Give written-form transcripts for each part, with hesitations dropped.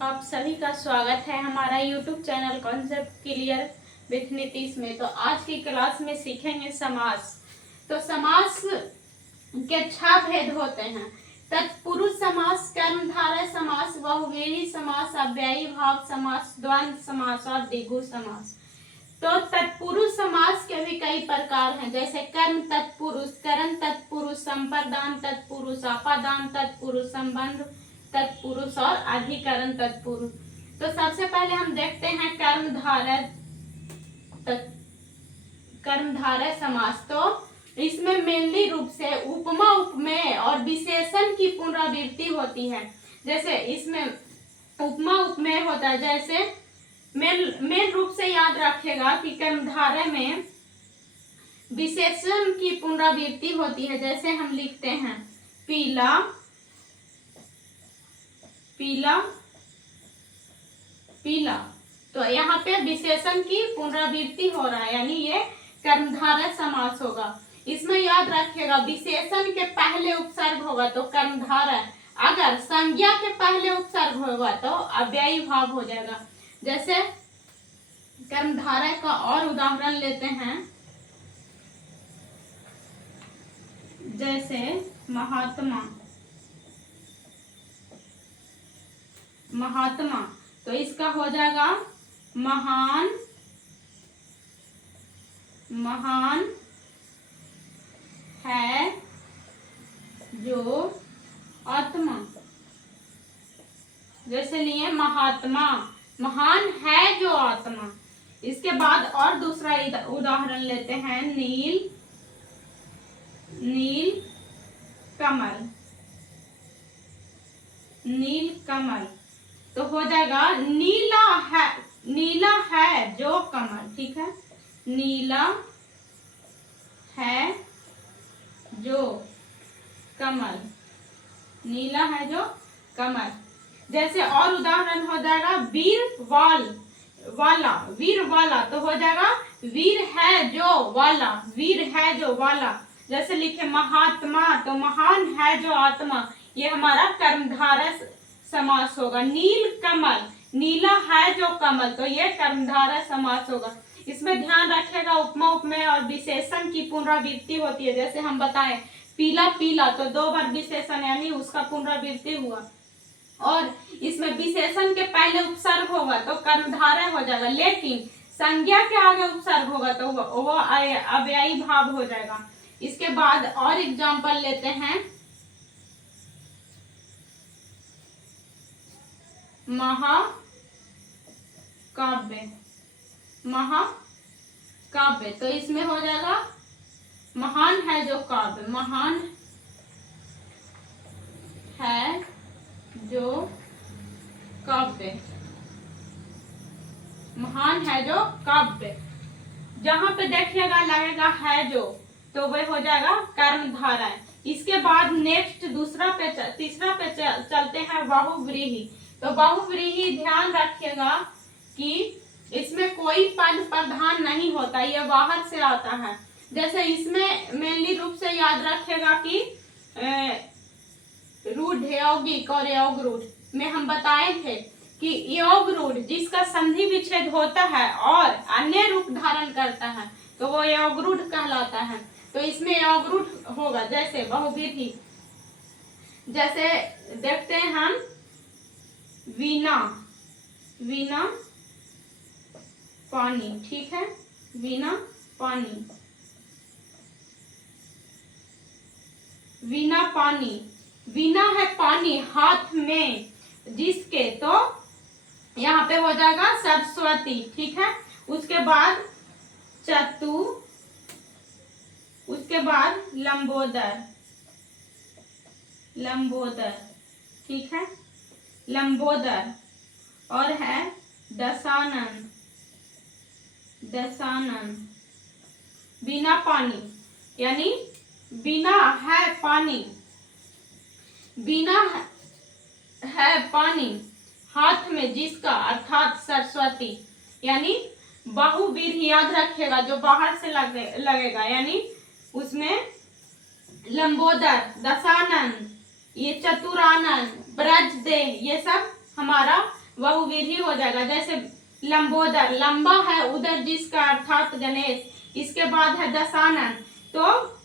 आप सभी का स्वागत है हमारा YouTube channel concept clear with Nitish में। तो आज की क्लास में सीखेंगे समास। तो समास के 6 भेद होते हैं। तत्पुरुष समास, कर्मधारय समास, बहुव्रीहि समास, अव्ययी भाव समास, द्वंद्व समास और द्विगु समास। तो तत्पुरुष समास के भी कई प्रकार हैं, जैसे कर्म तत्पुरुष, करण तत्पुरुष, संप्रदान तत्पुरुष, आपादान तत्पुरुष, संबंध तत्पुरुष और अधिकरण तत्पुरुष। तो सबसे पहले हम देखते हैं कर्मधारय समास। तो इसमें मेनली रूप से उपमा, उपमेय और विशेषण की पुनरावृत्ति होती है। जैसे इसमें उपमा उपमेय होता है, जैसे मेन रूप से याद रखेगा कि कर्मधारय में विशेषण की पुनरावृत्ति होती है। जैसे हम लिखते हैं पीला पीला पीला, तो यहाँ पे विशेषण की पुनरावृत्ति हो रहा है, यानी ये कर्मधारय समास होगा। इसमें याद रखिएगा विशेषण के पहले उपसर्ग होगा तो कर्मधारय, अगर संज्ञा के पहले उपसर्ग होगा तो अव्ययी भाव हो जाएगा। जैसे कर्मधारय का और उदाहरण लेते हैं, जैसे महात्मा, तो इसका हो जाएगा महान है जो आत्मा। जैसे लिए महात्मा, महान है जो आत्मा। इसके बाद और दूसरा उदाहरण लेते हैं, नील कमल, तो हो जाएगा नीला है जो कमल। ठीक है, नीला है जो कमल, नीला है जो कमल। जैसे और उदाहरण हो जाएगा वीर वाला, तो हो जाएगा वीर है जो वाला। जैसे लिखे महात्मा, तो महान है जो आत्मा, ये हमारा कर्मधारय समास होगा। नील कमल, नीला है जो कमल, तो ये कर्मधारय समास होगा। इसमें ध्यान रखिएगा उपमा, उपमेय और विशेषण की पुनरावृत्ति होती है। जैसे हम बताएं पीला, तो 2 बार विशेषण यानी उसका पुनरावृत्ति हुआ, और इसमें विशेषण के पहले उपसर्ग होगा तो कर्मधारय हो जाएगा, लेकिन संज्ञा के आगे उपसर्ग होगा तो वो अव्ययी भाव हो जाएगा। इसके बाद और एग्जांपल लेते हैं, महाकाव्य, तो इसमें हो जाएगा महान है जो काव्य, महान है जो काव्य, महान है जो काव्य। जहां पे देखिएगा लगेगा है जो, तो वह हो जाएगा कर्मधारय। इसके बाद नेक्स्ट तीसरा पे चलते हैं बहुव्रीहि। तो बहुव्रीहि ध्यान रखिएगा कि इसमें कोई पद प्रधान नहीं होता, ये बाहर से आता है। जैसे इसमें मेनली रूप से याद रखिएगा कि रूढ़, यौगिक और योग रूढ़ में हम बताए थे कि योग रूढ़ जिसका संधि विच्छेद होता है और अन्य रूप धारण करता है तो वो योग रूढ़ कहलाता है। तो इसमें योग रूढ़ होगा। जैसे बहुव्रीहि, जैसे देखते हैं हम वीणा पानी। ठीक है, वीणा पानी, वीणा है पानी हाथ में जिसके, तो यहाँ पे हो जाएगा सरस्वती। ठीक है, उसके बाद चतु, उसके बाद लंबोदर। ठीक है, लंबोदर, और है दशानन, बिना पानी, यानी बिना है पानी, बिना है पानी हाथ में जिसका, अर्थात सरस्वती। यानी बहुव्रीहि याद रखिएगा जो बाहर से लगेगा, यानी उसमें लंबोदर, दशानन, ये चतुरानन, ब्रजदेह, ये सब हमारा बहुव्रीहि हो जाएगा। जैसे लंबोदर, लंबा है उदर जिसका अर्थात गणेश, इसके बाद है दशानन, तो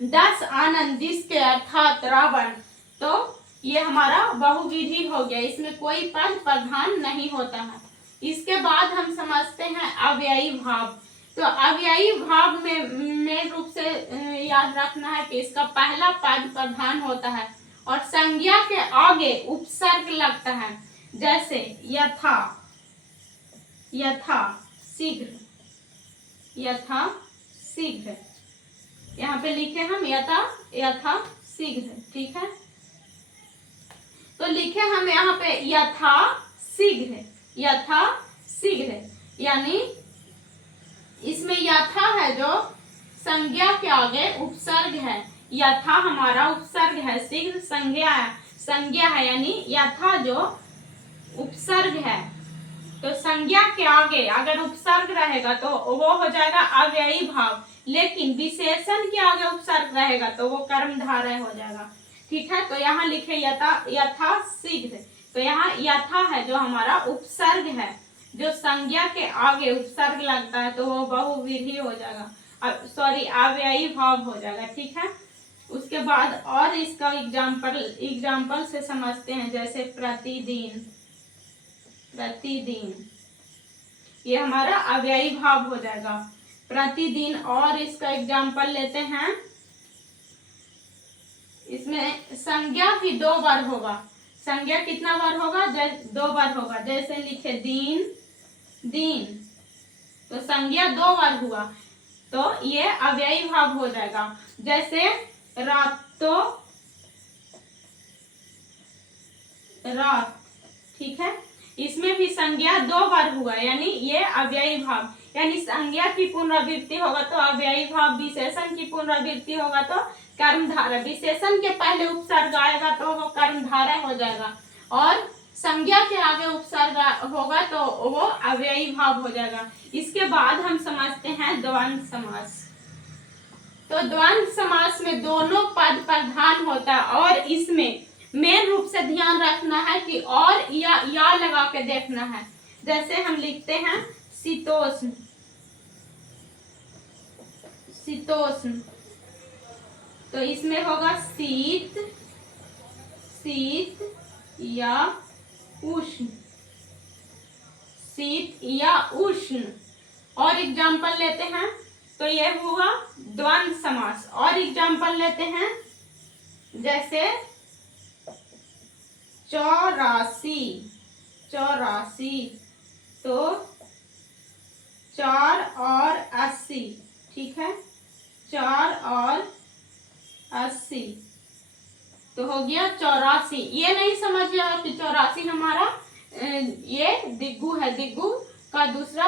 10 आनंद जिसके अर्थात रावण, तो ये हमारा बहुव्रीहि हो गया, इसमें कोई पद प्रधान नहीं होता है। इसके बाद हम समझते हैं अव्ययी भाव। तो अव्ययी भाव में मेन रूप से याद रखना है कि इसका पहला पद प्रधान होता है और संज्ञा के आगे उपसर्ग लगता है। जैसे यथा, यथा शीघ्र, यथा शीघ्र, यहाँ पे लिखे हम यथा, यथा शीघ्र, ठीक है। तो लिखे हम यहाँ पे यथा शीघ्र, यथा शीघ्र, यानी इसमें यथा है जो संज्ञा के आगे उपसर्ग है, यथा हमारा उपसर्ग है, शीघ्र संज्ञा है, संज्ञा है, यानी यथा जो उपसर्ग है, तो संज्ञा के आगे अगर उपसर्ग रहेगा तो वो हो जाएगा अव्ययी भाव, लेकिन विशेषण के आगे उपसर्ग रहेगा तो वो कर्मधारय हो जाएगा, ठीक है। तो यहाँ लिखे यथा, यथा शीघ्र, तो यहाँ यथा है जो हमारा उपसर्ग है, जो संज्ञा के आगे उपसर्ग लगता है तो वो बहुव्रीहि हो जाएगा, सॉरी अव्ययी भाव हो जाएगा, ठीक है। उसके बाद और इसका एग्जाम्पल से समझते हैं। जैसे प्रतिदिन, प्रतिदिन ये हमारा अव्ययी भाव हो जाएगा, प्रतिदिन। और इसका एग्जाम्पल लेते हैं, इसमें संज्ञा भी 2 बार होगा, संज्ञा कितना बार होगा, 2 बार होगा। जैसे लिखे दिन, दिन, तो संज्ञा 2 बार हुआ तो ये अव्ययी भाव हो जाएगा। जैसे रातों, रात, ठीक है, इसमें भी संज्ञा 2 बार हुआ, यानी ये अव्ययी भाव, यानी संज्ञा की पुनरावृत्ति होगा तो अव्ययी भाव, विशेषण की पुनरावृत्ति होगा तो कर्मधारय, विशेषण के पहले उपसर्ग आएगा तो वो कर्मधारय हो जाएगा, और संज्ञा के आगे उपसर्ग होगा तो वो अव्ययी भाव हो जाएगा। इसके बाद हम समझते हैं द्वंद्व समास। तो द्वंद्व समास में दोनों पद प्रधान होता है, और इसमें मेन रूप से ध्यान रखना है कि और या लगा के देखना है। जैसे हम लिखते हैं शीतोष्ण, शीतोष्ण, तो इसमें होगा शीत, शीत या उष्ण, शीत या उष्ण। और एग्जाम्पल लेते हैं तो ये हुआ द्वंद्व समास। और एग्जाम्पल लेते हैं जैसे 84, 84, तो 4 और 80, ठीक है, 4 और 80 तो हो गया 84। ये नहीं समझिएगा कि 84 हमारा ये दिग्गु है, दिग्गु का दूसरा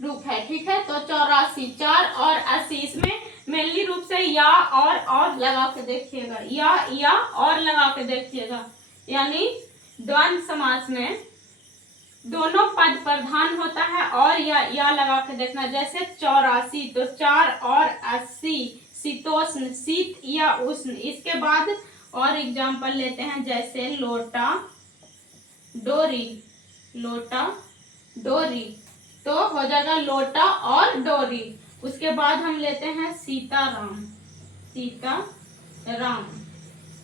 रूप है, ठीक है। तो 84, 4 और 80, इसमें मेनली रूप से या और लगा के देखिएगा, या और लगा के देखिएगा, यानी द्वंद्व समास में दोनों पद प्रधान होता है और या लगा के देखना। जैसे 84 तो 4 और 80, शीतोष्ण, शीत या उष्ण। इसके बाद और एग्जाम्पल लेते हैं, जैसे लोटा, डोरी, लोटा, डोरी, तो हो जाएगा लोटा और डोरी। उसके बाद हम लेते हैं सीताराम, सीताराम,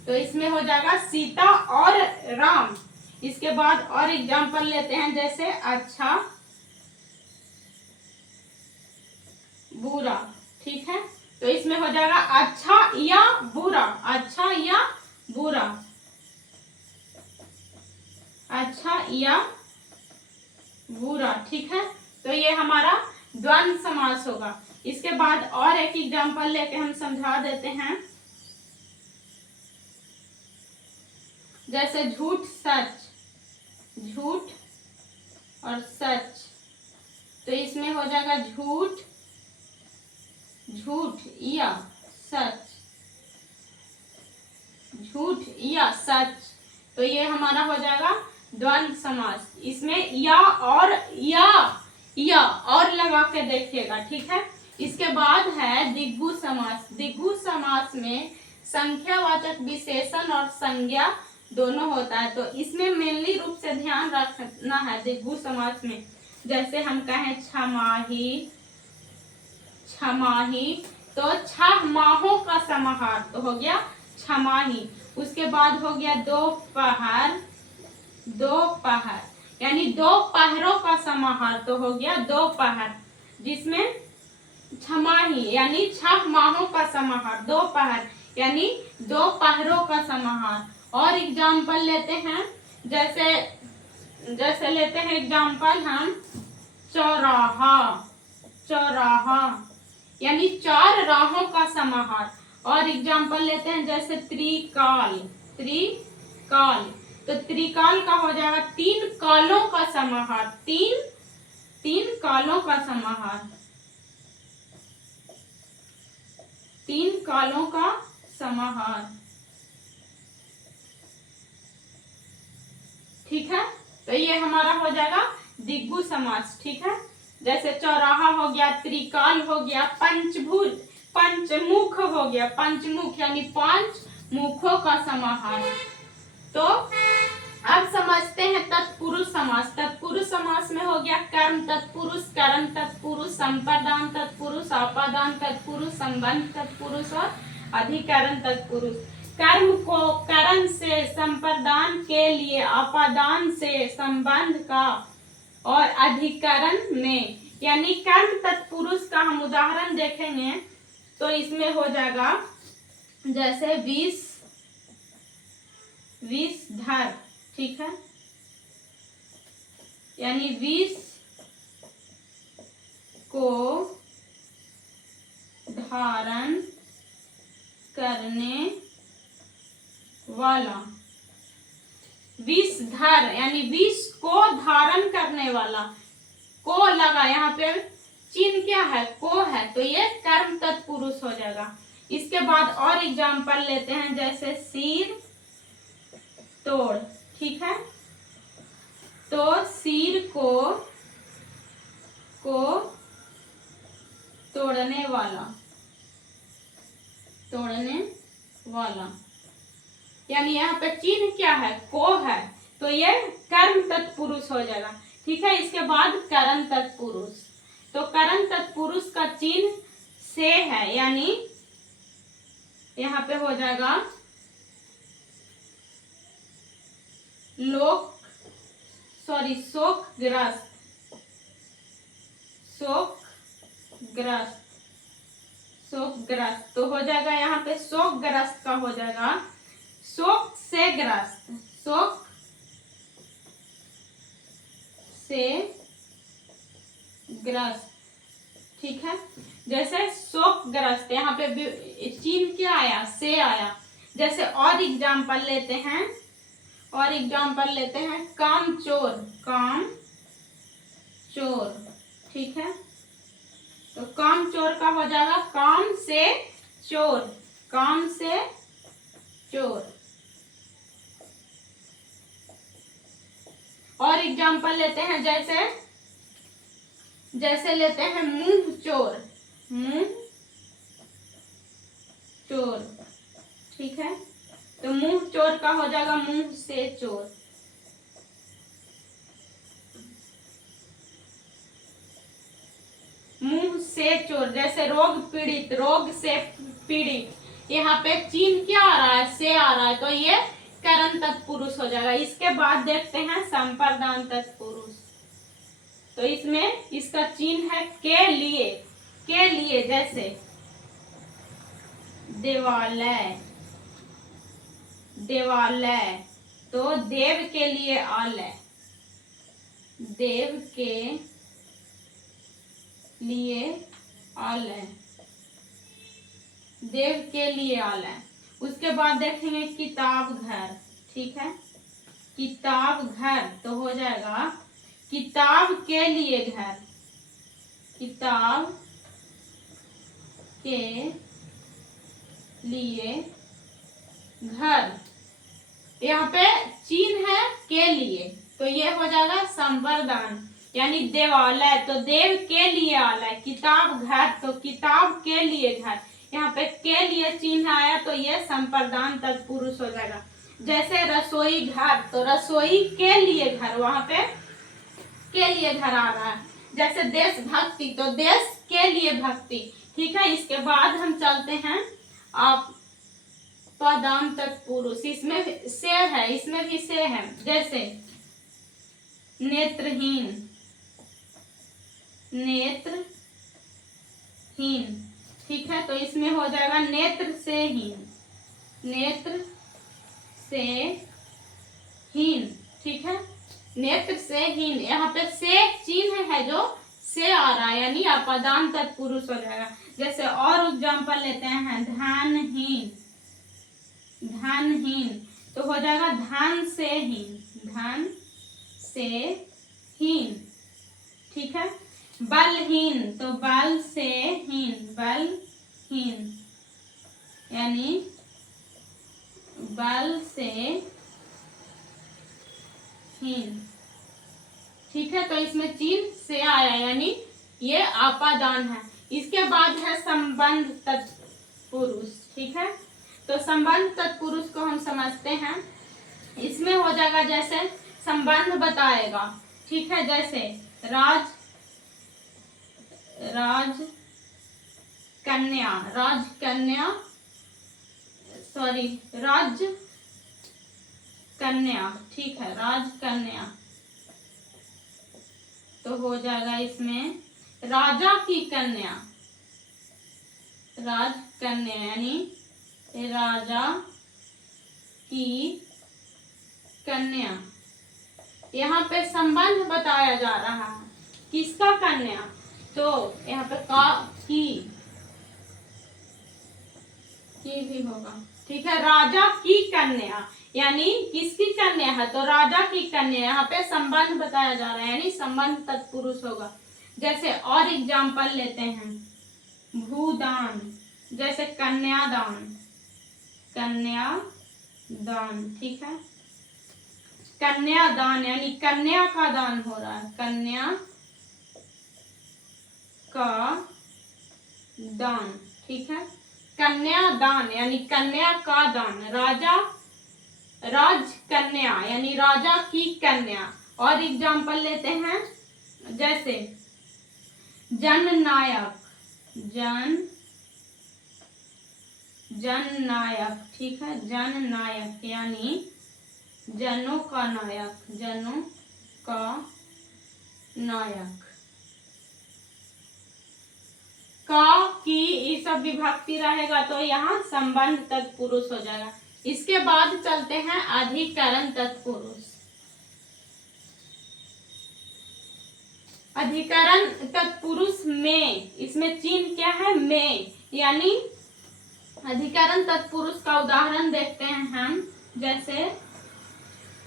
तो इसमें हो जाएगा सीता और राम। इसके बाद और एग्जाम्पल लेते हैं, जैसे अच्छा, बुरा, ठीक है, तो इसमें हो जाएगा अच्छा या बुरा, अच्छा या बुरा, अच्छा या बुरा, ठीक है। तो ये हमारा द्वंद्व समास होगा। इसके बाद और एक एग्जाम्पल लेके हम समझा देते हैं, जैसे झूठ, सच, झूठ और सच, तो इसमें हो जाएगा झूठ, झूठ या सच, झूठ या सच, तो ये हमारा हो जाएगा द्वंद्व समास। इसमें या और लगा के देखिएगा, ठीक है। इसके बाद है दिग्गु समास। दिग्गु समास में संख्यावाचक विशेषण और संज्ञा दोनों होता है। तो इसमें मेनली रूप से ध्यान रखना है द्विगु समास में। जैसे हम कहें छमाही, छमाही, तो 6 माहों का समाहार तो हो गया छमाही। उसके बाद हो गया दोपहर, दोपहर यानी 2 पहरों का समाहार तो हो गया दोपहर, जिसमें छमाही यानी 6 माहों का समाहार, दोपहर यानी 2 पहरों का समाहार। और एग्जाम्पल लेते हैं, जैसे लेते हैं एग्जाम्पल हम चौराहा, चौराहा यानी 4 राहों का समाहार। और एग्जाम्पल लेते हैं जैसे त्रिकाल, त्रिकाल, तो त्रिकाल का हो जाएगा 3 कालों का समाहार, तीन कालों का समाहार, 3 कालों का समाहार। ठीक है, तो ये हमारा हो जाएगा द्विगु समास। ठीक है, जैसे चौराहा हो गया, त्रिकाल हो गया, पंचभुज, पंचमुख हो गया, पंचमुख यानी 5 मुखों का समाहार। तो अब समझते हैं तत्पुरुष समास। तत्पुरुष समास में हो गया कर्म तत्पुरुष, करण तत्पुरुष, संप्रदान तत्पुरुष, आपादान तत्पुरुष, संबंध तत्पुरुष और अधिकरण तत्पुरुष। कर्म को करण से, संप्रदान के लिए, आपादान से, संबंध का और अधिकरण में, यानी कर्म तत्पुरुष का हम उदाहरण देखेंगे तो इसमें हो जाएगा जैसे विषधर। ठीक है, यानी विष को धारण करने वाला, विषधर यानी विष को धारण करने वाला, को लगा यहाँ पे चिन्ह क्या है, को है, तो ये कर्म तत्पुरुष हो जाएगा। इसके बाद और एग्जाम्पल लेते हैं जैसे सिर तोड़। ठीक है, तो सिर को तोड़ने वाला, तोड़ने वाला, यानी यहाँ पे चिन्ह क्या है, को है, तो ये कर्म तत्पुरुष हो जाएगा। ठीक है, इसके बाद करण तत्पुरुष, तो करण तत्पुरुष का चिन्ह से है, यानी यहाँ पे हो जाएगा शोकग्रस्त, शोकग्रस्त, शोकग्रस्त, तो हो जाएगा यहाँ पे शोकग्रस्त का हो जाएगा शोक से ग्रस्त, शोक से ग्रस्त। ठीक है, जैसे शोकग्रस्त, यहाँ पे चिन्ह क्या आया, से आया। जैसे और एग्जाम्पल लेते हैं, और एग्जाम्पल लेते हैं कामचोर, कामचोर। ठीक है, तो कामचोर का हो जाएगा काम से चोर, काम से चोर। और एग्जाम्पल लेते हैं जैसे लेते हैं मुंह चोर, मुंह चोर। ठीक है, तो मुंह चोर का हो जाएगा मुंह से चोर। मुंह से चोर, जैसे रोग पीड़ित, रोग से पीड़ित, यहाँ पे चिन्ह क्या आ रहा है, से आ रहा है, तो ये करण तत्पुरुष हो जाएगा। इसके बाद देखते हैं संप्रदान तत्पुरुष, तो इसमें इसका चिन्ह है के लिए, के लिए, जैसे देवालय, देवालय, तो देव के लिए आलय, देव के लिए आलय, देव के लिए आलय। उसके बाद देखेंगे किताब घर। ठीक है, किताब घर, तो हो जाएगा किताब के लिए घर, किताब के लिए घर। यहाँ पे चिन्ह है के लिए, तो ये हो जाएगा संप्रदान, यानी देवालय, तो देव के लिए आलय, किताब घर, तो किताब के लिए घर। यहाँ पे के लिए चिन्ह आया, तो ये संप्रदान तत्पुरुष हो जाएगा। जैसे रसोई घर, तो रसोई के लिए घर, वहां पे के लिए घर आ रहा है। जैसे देशभक्ति, तो देश के लिए भक्ति। ठीक है, इसके बाद हम चलते हैं आप पदाम तत्पुरुष, इसमें से है, इसमें भी से है। जैसे नेत्रहीन, नेत्रहीन, ठीक है, तो इसमें हो जाएगा नेत्र से हीन, नेत्र से हीन, ठीक है, नेत्र से हीन। यहाँ पे से चिन्ह है जो से आ रहा है, यानी अपदान तत्पुरुष हो जाएगा। जैसे और एग्जाम्पल लेते हैं, धनहीन, धनहीन, तो हो जाएगा धन से हीन, धन से हीन, ठीक है। बलहीन, तो बल से हीन, बलहीन, यानी बल से हीन, ठीक है, तो इसमें चिन्ह से आया, यानी ये आपादान है। इसके बाद है संबंध तत्पुरुष, ठीक है, तो संबंध तत्पुरुष को हम समझते हैं। इसमें हो जाएगा जैसे संबंध बताएगा, ठीक है, जैसे राज कन्या, राजकन्या, सॉरी राज कन्या, ठीक है, राजकन्या, तो हो जाएगा इसमें राजा की कन्या, राजकन्या, यानी राजा की कन्या। यहाँ पे संबंध बताया जा रहा है, किसका कन्या, तो यहाँ पे का की भी होगा, ठीक है, राजा की कन्या, यानी किसकी कन्या है, तो राजा की कन्या। यहाँ पे संबंध बताया जा रहा है, यानी संबंध तत्पुरुष होगा। जैसे और एग्जाम्पल लेते हैं, भूदान, जैसे कन्यादान, कन्यादान, ठीक है, कन्यादान, यानी कन्या का दान हो रहा है, कन्या का दान, ठीक है, कन्यादान, यानी कन्या का दान, राजा राजकन्या, यानी राजा की कन्या। और एग्जाम्पल लेते हैं, जैसे जननायक, जननायक, ठीक है, जननायक, यानी जनों का नायक, जनों का नायक। का की ये सब विभक्ति रहेगा, तो यहाँ संबंध तत्पुरुष हो जाएगा। इसके बाद चलते हैं अधिकरण तत्पुरुष। अधिकरण तत्पुरुष में, इसमें चिन्ह क्या है, में, यानी अधिकरण तत्पुरुष का उदाहरण देखते हैं हम।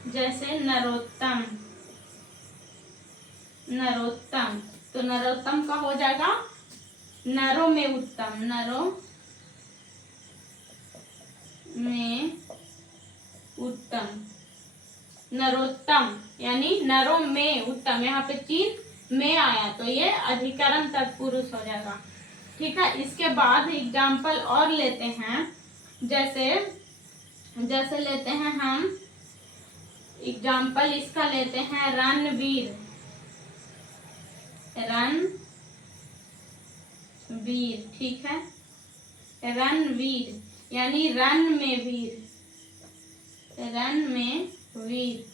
जैसे नरोत्तम, नरोत्तम, तो नरोत्तम का हो जाएगा नरों में उत्तम, नरों में उत्तम, नरोत्तम, यानी नरों में उत्तम। यहाँ पे चिन्ह में आया, तो ये अधिकरण तत्पुरुष हो जाएगा, ठीक है। इसके बाद एग्जाम्पल और लेते हैं, जैसे लेते हैं हम एग्जाम्पल, इसका लेते हैं रणवीर, रणवीर, ठीक है, रणवीर, यानी रन में वीर, रन में वीर,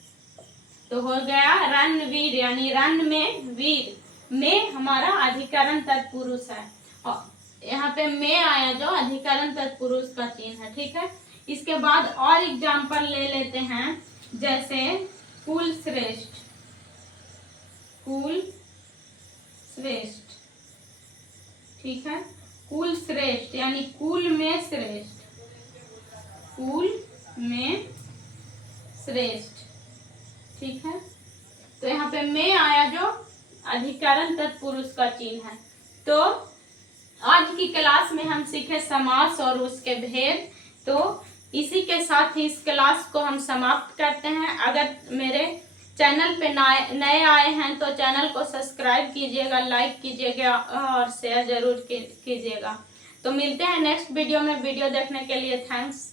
तो हो गया रणवीर, यानी रन में वीर। में हमारा अधिकरण तत्पुरुष है, और यहाँ पे में आया जो अधिकरण तत्पुरुष का चिन्ह है, ठीक है। इसके बाद और एग्जाम्पल ले लेते हैं, जैसे कुल श्रेष्ठ, कुल श्रेष्ठ, ठीक है, कुल श्रेष्ठ, यानी कुल में श्रेष्ठ, कुल में श्रेष्ठ, ठीक है, तो यहाँ पे में आया जो अधिकरण तत्पुरुष का चिन्ह है। तो आज की क्लास में हम सीखे समास और उसके भेद। तो इसी के साथ ही इस क्लास को हम समाप्त करते हैं। अगर मेरे चैनल पे नए आए हैं तो चैनल को सब्सक्राइब कीजिएगा, लाइक कीजिएगा और शेयर जरूर कीजिएगा। तो मिलते हैं नेक्स्ट वीडियो में। वीडियो देखने के लिए थैंक्स।